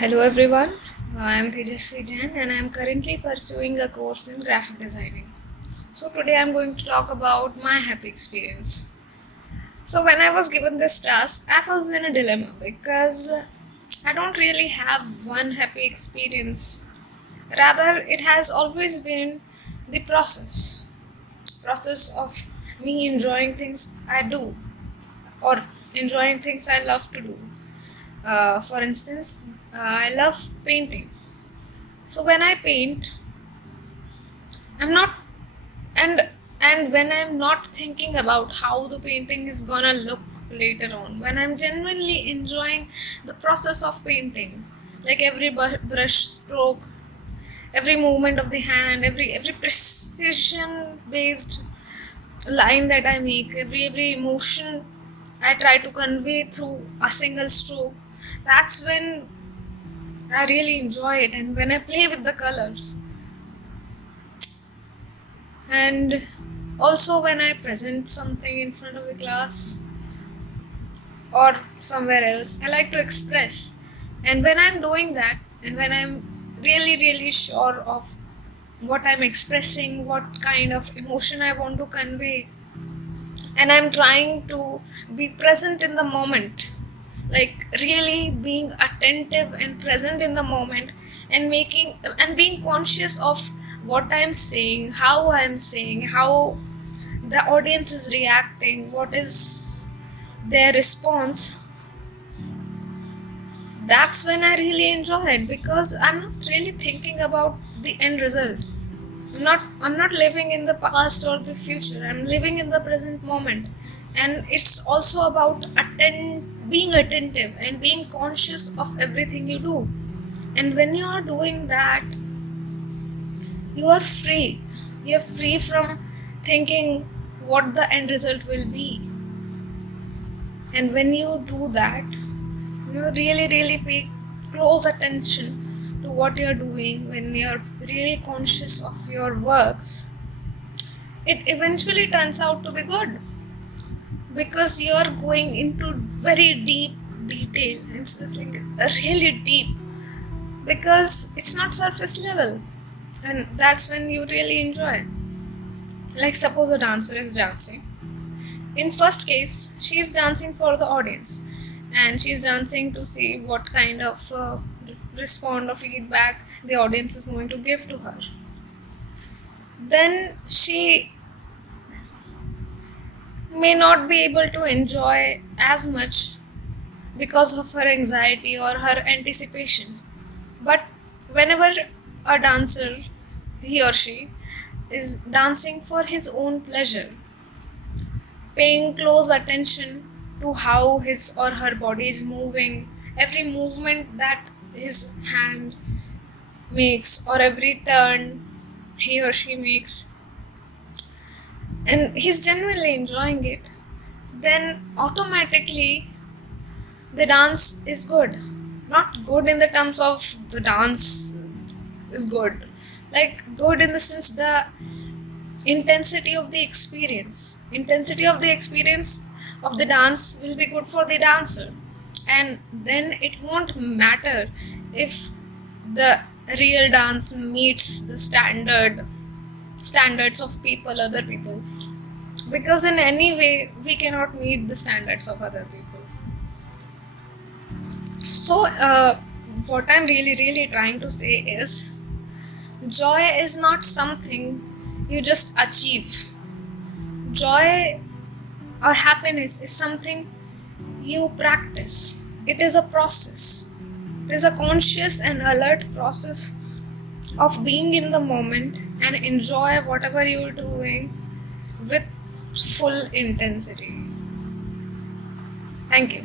Hello everyone, I am Tejasvi Jain and I am currently pursuing a course in graphic designing. So today I am going to talk about my happy experience. So when I was given this task, I was in a dilemma because I don't really have one happy experience. Rather, it has always been the process of me enjoying things I do or enjoying things I love to do. For instance, I love painting. So when I paint, I'm not and and when I'm not thinking about how the painting is gonna look later on, when I'm genuinely enjoying the process of painting, like every brush stroke, every movement of the hand, every precision based line that I make, every emotion I try to convey through a single stroke, that's when I really enjoy it. And when I play with the colors, and also when I present something in front of the class or somewhere else, I like to express. And when I'm doing that, and when I'm really sure of what I'm expressing, what kind of emotion I want to convey, and I'm trying to be present in the moment, like really being attentive and present in the moment, and making and being conscious of what I'm saying, how I'm saying, how the audience is reacting, what is their response. That's when I really enjoy it, because I'm not really thinking about the end result. I'm not living in the past or the future. I'm living in the present moment. And it's also about being attentive and being conscious of everything you do. And when you are doing that, you are free. You're free from thinking what the end result will be. And when you do that, you really pay close attention to what you're doing. When you're really conscious of your works, it eventually turns out to be good, because you're going into very deep detail. It's like really deep, because it's not surface level, and that's when you really enjoy. Like suppose a dancer is dancing. In first case, she is dancing for the audience, and she is dancing to see what kind of respond or feedback the audience is going to give to her. Then she may not be able to enjoy as much because of her anxiety or her anticipation. But whenever a dancer, he or she, is dancing for his own pleasure, paying close attention to how his or her body is moving, every movement that his hand makes, or every turn he or she makes, and he's genuinely enjoying it, then automatically the dance is good. Not good in the terms of the dance is good, like good in the sense the intensity of the experience of the dance will be good for the dancer. And then it won't matter if the real dance meets the standards of other people, because in any way we cannot meet the standards of other people. So what I'm really trying to say is, joy is not something you just achieve. Joy or happiness is something you practice. It is a process. It is a conscious and alert process of being in the moment and enjoy whatever you're doing with full intensity. Thank you.